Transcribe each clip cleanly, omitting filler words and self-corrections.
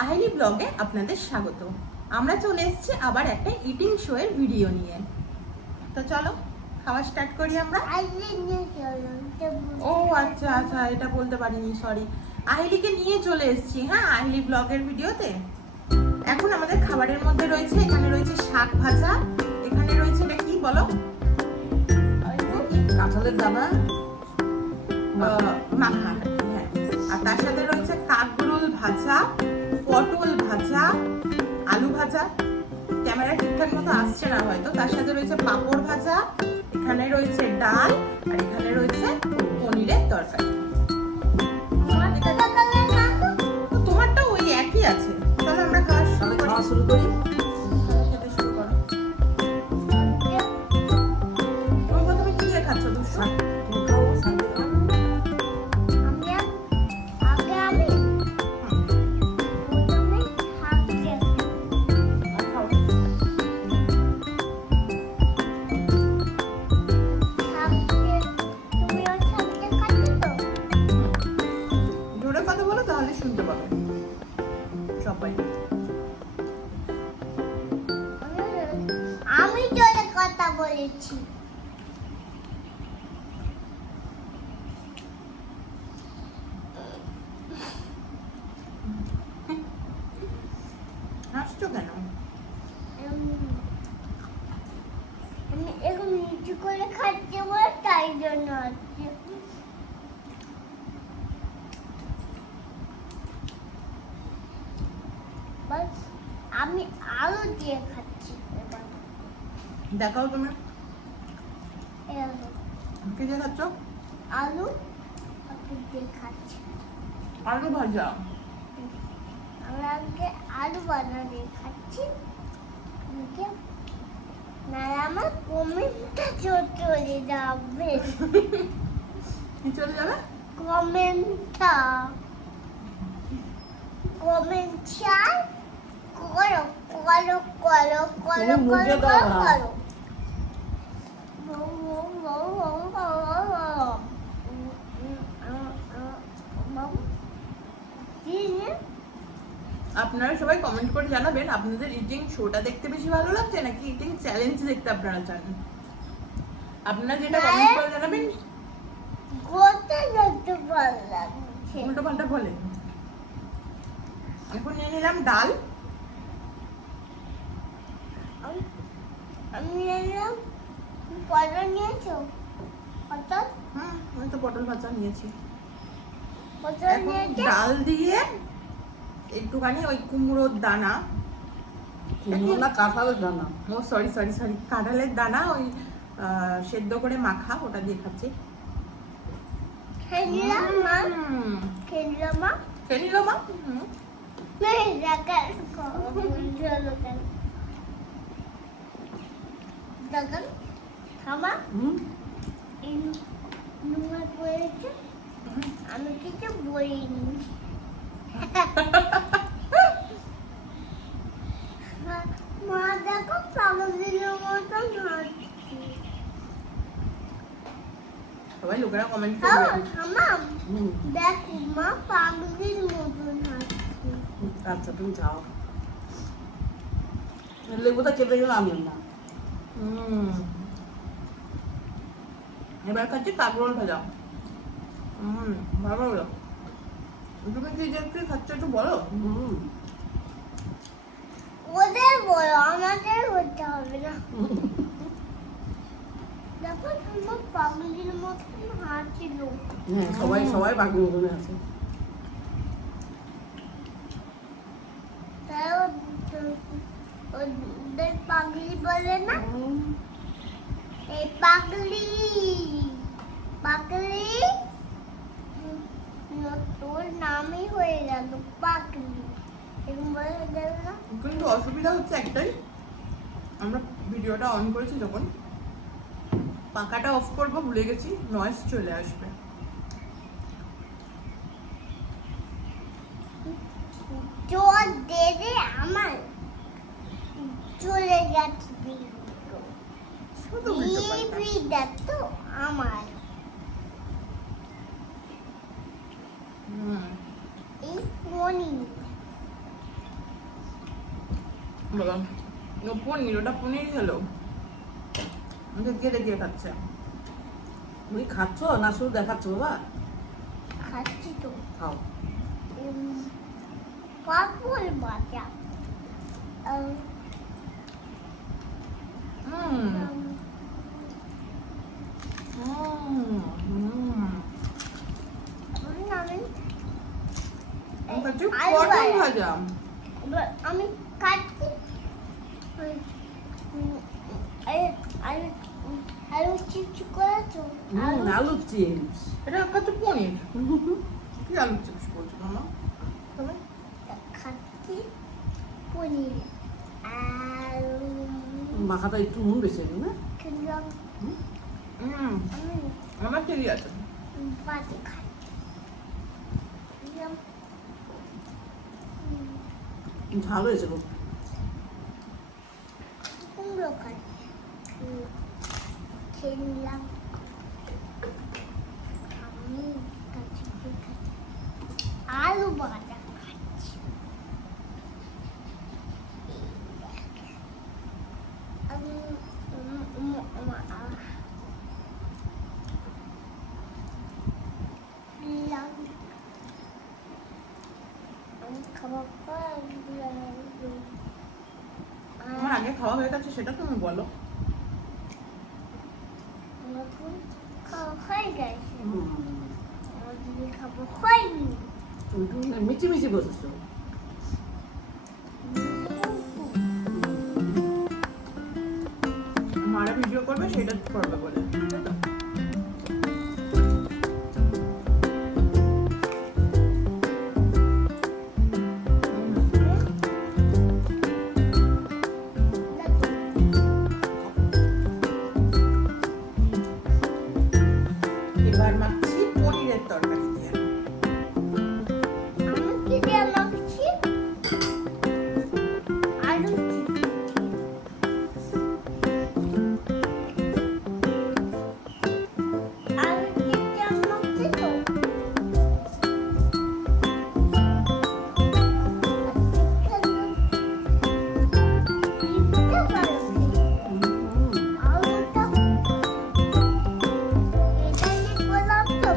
আহেলি ব্লগে আপনাদের স্বাগত। আমরা চলে এসেছি আবার একটা ইটিং শো এর ভিডিও নিয়ে। তো চলো খাওয়া স্টার্ট করি আমরা। ও আচ্ছা আচ্ছা, এটা বলতে পারিনি, সরি। আহেলিকে নিয়ে চলে এসেছি, হ্যাঁ, আহেলি ব্লগের ভিডিওতে। এখন আমাদের খাবারের মধ্যে রয়েছে, এখানে রয়েছে শাক ভাজা, এখানে রয়েছে এটা কি বলো, কাঁঠালের দানা মাখা, হ্যাঁ। আর তার সাথে রয়েছে কাকরোল ভাজা, পটল ভাজা, আলু ভাজা, ক্যামেরা ঠিকঠাক মতো আসছে না হয়তো। তার সাথে রয়েছে পাঁপড় ভাজা, এখানে রয়েছে ডাল, আর এখানে রয়েছে পনিরের তরকারি। তোমারটাও ওই একই আছে। চলো আমরা খাওয়া শুরু করি। খেতে শুরু করো। তুমি প্রথমে কি দিয়ে খাচ্ছ? দুশো শুনতে পাবে সবাই। আমি জোরে কথা বলেছি। হাসছো কেন? আমি এখন নিচু করে খাচ্ছি বলে তাই জন্য হচ্ছে। আমি আলু দিয়ে খাচ্ছি এবার। দেখাও তুমি কি দিয়ে খাচ্ছ? আলু দিয়ে খাচ্ছি। আলু ভাজা। আমি আজকে আলু ভাজা দিয়ে খাচ্ছি। না আমার কমেন্টটা চলে যাবে। কি চলে যাবে? কমেন্টটা করো করো করো করো করো করো। আপনারা সবাই কমেন্ট করে জানাবেন আপনাদের ইটিং শোটা দেখতে বেশি ভালো লাগছে নাকি ইটিং চ্যালেঞ্জ দেখতে আপনারা চান। আপনারা যেটা কমেন্ট করে জানাবেন। গোটা দেখতে ভালো লাগছে। উল্টো পাল্টা বলে। এখন নিয়ে নিলাম ডাল। আমি নিলাম পটল নিয়েছো? পটল? আমি তো পটল ভাজা নিয়েছি। পটল নিয়েছো? ডাল দিয়ে একটুখানি ওই কুমড়োর দানা, কুমড়ো কাঁঠালের দানা, ও সরি সরি সরি কাঁঠালের দানা ওই সেদ্ধ করে মাখা, ওটা দিয়ে খাচ্ছি। খেয়ে নিলাম মা। খেয়ে নিলাম মা। খেয়ে নিল মা। আমি কিছু বলিনি। মা দেখো পাগলের মতন হাঁটছি। সবাই লোকেরা কমেন্ট করবে। দেখো মা পাগলের মতন হাঁটছি। আচ্ছা তুমি খাও। লেবুটা কেটে গেলে আমি না। এবার খাচ্ছি কাকরোল ভাজা। ভালো হলো। তুমি কি যে কি খাচ্ছ একটু বলো। ওদের বলো, আমাদের হতে হবে না। দেখো তোমার পাগলের মতন হাঁটছিল। হ্যাঁ, সবাই সবাই বাকি মতনে আছে। তাই ওদের পাগলি বলে না। এই পাগলি পাগলি তোর নামই হয়ে গেল পাগলি, এরকম বলে যাবে না। কিন্তু অসুবিধা হচ্ছে একটাই, আমরা ভিডিওটা অন করেছি যখন পাখাটা অফ করবো ভুলে গেছি, নয়েজ চলে আসবে। জোর দেবে আমার চলে গেছে শুধু ভিডিওটা তো আমার। এই মর্নিং বাবা ও পনির, ওটা পনির হলো ওকে গেলে দিয়ে খাচ্ছে। তুমি খাচ্ছ না শুধু দেখাচ্ছ বাবা? খাচ্ছি তো খাও। পাপড় ভাজা আমি খাচ্ছি পটল ভাজা। আমি কাটছি আলু চিপস করেছো আলু চিপস। এটা খাচ্ছে পনির। কি আলু চিপস বলছো মামা তুমি? খাচ্ছি পনির আলু মাখাটা একটু নুন বেশি না? খেলাম আমি আমার ঠিক আছে। বাটি খাই খেলাম ঝাল হয়েছে খুব। কুমড়ো খাই খেলাম আমি খাচ্ছি আলু ভাজা খাচ্ছি আমি খাবার আমার আগে খাওয়া হয়ে গেছে সেটা তুমি বলো। খাওয়া হয়ে গেছে আমাদের খাবো হয়নি তুমি মিচি মিচি বসেছো। মারা ভিডিও করবে সেটা করবে বলে, তাই তো? এবার মাখছি পনিরের তরকারি দিয়ে। আমি কি দিয়ে মাখছি আলু আলু দিয়ে মাখছি তো আলুটা এটা কি বললাম তো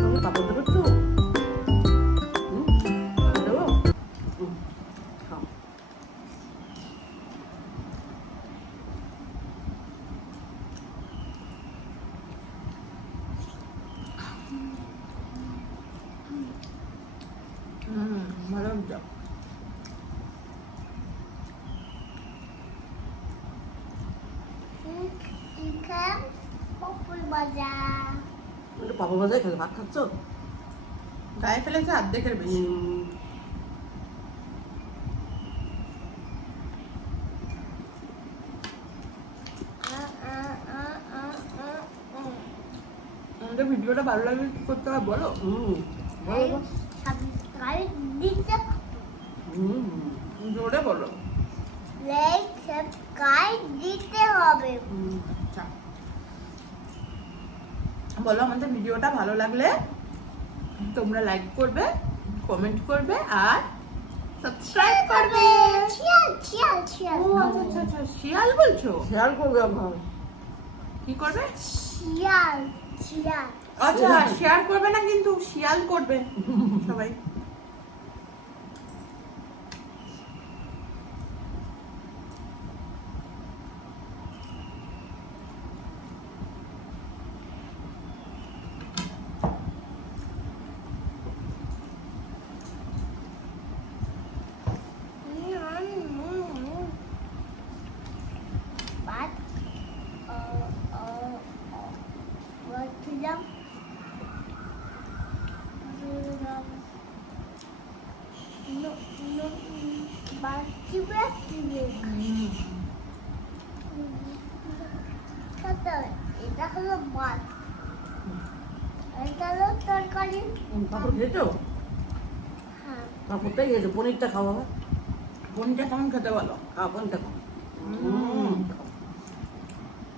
তুমি পাপড় দেবে একটু? দেবো? খাও। ভালো হচ্ছে। চিকেন পপুল ভাজা একটু পাপড় ভাজাই খেলে ভাত খাচ্ছ? গায়ে ফেলেছে অর্ধেকের বেশি। আমাদের ভিডিওটা ভালো লাগলে কি করতে হবে বলো? বলো। সাবস্ক্রাইব দিতে জোরে বলো। লাইক সাবস্ক্রাইব দিতে হবে আচ্ছা বলো, আমাদের ভিডিওটা ভালো লাগলে তোমরা লাইক করবে, কমেন্ট করবে আর সাবস্ক্রাইব করবে। শিয়াল ও আচ্ছা আচ্ছা আচ্ছা, শিয়াল বলছো? শেয়ার করবে আমার। কি করবে? শিয়াল আচ্ছা শেয়ার করবে না কিন্তু শিয়াল করবে সবাই। ভাত খেলাম এটা হলো ভাত, এটা হলো তরকারি। পাপড় খেয়েছো? হ্যাঁ পাপড়টাই খেয়েছো, পনিরটা খাও বাবা। কোনটা কেমন খেতে বলো? খাও পনিরটা খাও।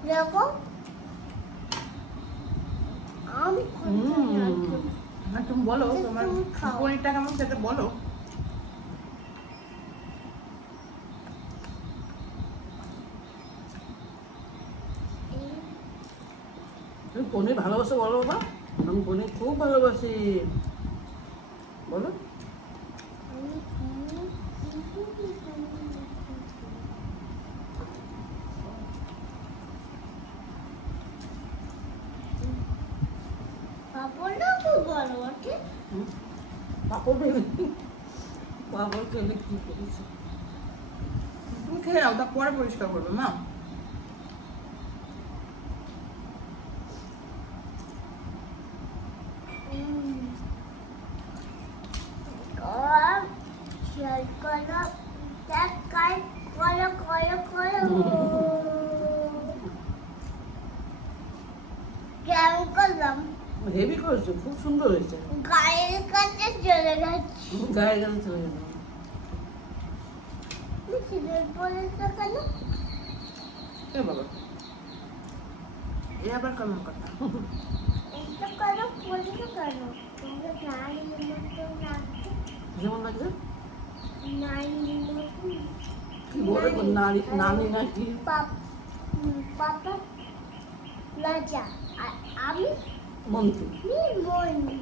দেখো আম আর তুমি বলো তো তোমার তুমি খাও। পনিরটা কেমন খেতে বলো। তুমি পনির ভালোবাসো বলো বাবা? আমি পনির খুব ভালোবাসি। বলো। পাপড়টা খুব ভালো আছে। পাপড় ভেবে পাপড় খেলে কি করেছে? তুমি খেয়ে নাও, তারপরে পরিষ্কার করবে মা। আর শেয়ার করো, সাবস্ক্রাইব করো করো করো। কেমন করলাম? হেভি করেছো, খুব সুন্দর হয়েছে। গায়ের কাছে চলে যাচ্ছি। গায়ে গেলে চলে যাবে। সিঁদুর পরেছো কেন? এ বাবা, এ আবার কেমন কথা? এটা করো, পরেছো কেন? তোমরা নারীর মতো লাগছে। যেমন লাগছে নারীর মতো। কি বলে গো, নারী নানি নাকি পাপা রাজা আর আমি মন্ত্রী? মনি।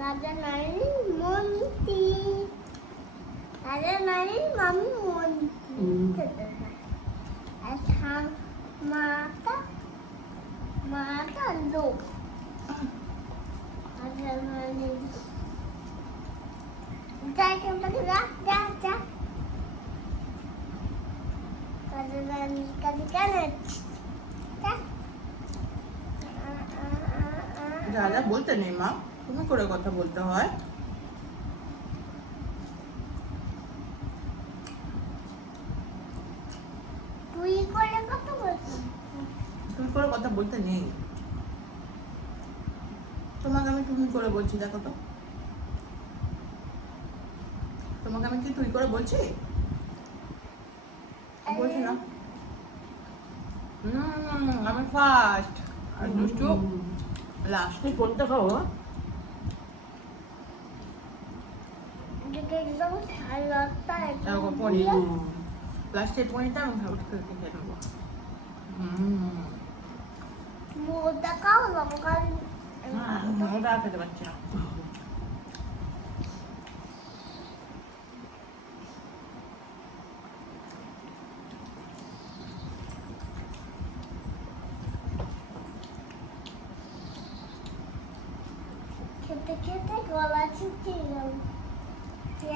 রাজা নারী মন্ত্রী, রাজা নারী মামি মন্ত্রী। আর মাতা মাতা লোক। রাজা নারী যাই কেমন যা যা যা। রাজা নারীর কাছে কেন যা। যা যা বলতে নেই মা, তুমি করে কথা বলতে হয়। তুই করে কথা বলছিস? তুমি করে কথা বলতে নেই। তোমাকে আমি তুমি করে বলছি, দেখো তো। তোমাকে আমি কি তুই করে বলছি? বলছি না। আমি ফার্স্ট আর দুষ্টু লাস্ট। তুমি কোনটা খাও বাবা? এটাকে একদম সালাদটা এরকম পনির। লাস্টের পনিরটা আমি ভালো করে খেয়ে নেবো। মোটা খাও লঙ্কা। ওটা আর খেতে পারছি না। খেতে খেতে গলা শুকিয়ে গেল।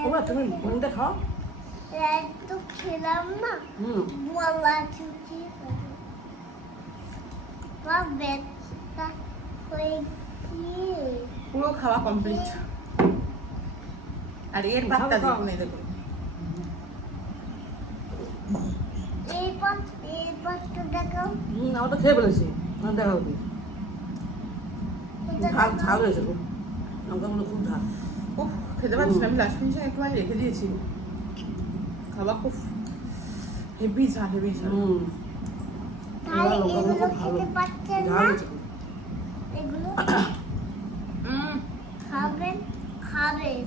বাবা তুমি কোনটা খাও? একটু খেলাম না, গলা শুকিয়ে গেল। বা ব্যথা হয়ে গিয়ে পুরো খাওয়া কমপ্লিট। আর এর পাত্তা খাও, খাও। দেখুন, এই দেখুন। এই পাত্র দেখাও। আমার তো খেয়ে ফেলেছি। দেখাও কি এটা ঝাল দেখাও। ঝাল হয়েছে খুব, লঙ্কাগুলো খুব ঝাল। উফ, খেতে পারছি না। আমি লাস্ট ফিনিশে একটু রেখে দিয়েছি। খাবার খুব হেভি ঝাল, হেভি ঝাল। তাহলে এবার লঙ্কাগুলো এগুলো খুব ভালো। খেতে পারছেন ঝাল না? হয়েছে খুব। এগুলো উম, খাবেন খাবেন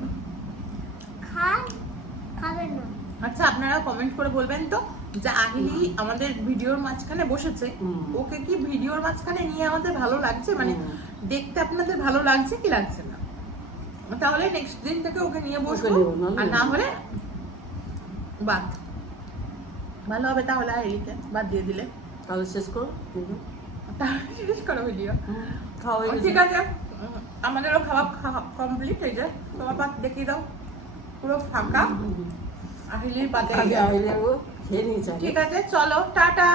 খাবেন না। আচ্ছা, আপনারা কমেন্ট করে বলবেন তো যে আহিলি আমাদের ভিডিওর মাঝখানে বসেছে, ওকে কি ভিডিওর মাঝখানে নিয়ে আমাদের ভালো লাগছে? মানে দেখতে আপনাদের ভালো লাগছে কি লাগছে না? তাহলে নেক্সট দিন থেকে ওকে নিয়ে বসবো। নেবো, নাহলে আর না নেবো। হলে বাদ। ভালো হবে তাহলে আহিলিকে বাদ দিয়ে দিলে। তাহলে শেষ করো। তাহলে শেষ করো ভিডিও। খাওয়া হয়ে ঠিক গেছে। আছে, আমাদেরও খাওয়া কমপ্লিট। এই যে তোমার পাত দেখিয়ে দাও, পুরো ফাঁকা। আহিলির পাতে আগে আইলে ও খেয়ে নিয়েছে আগে। ঠিক আছে, চলো টাটা।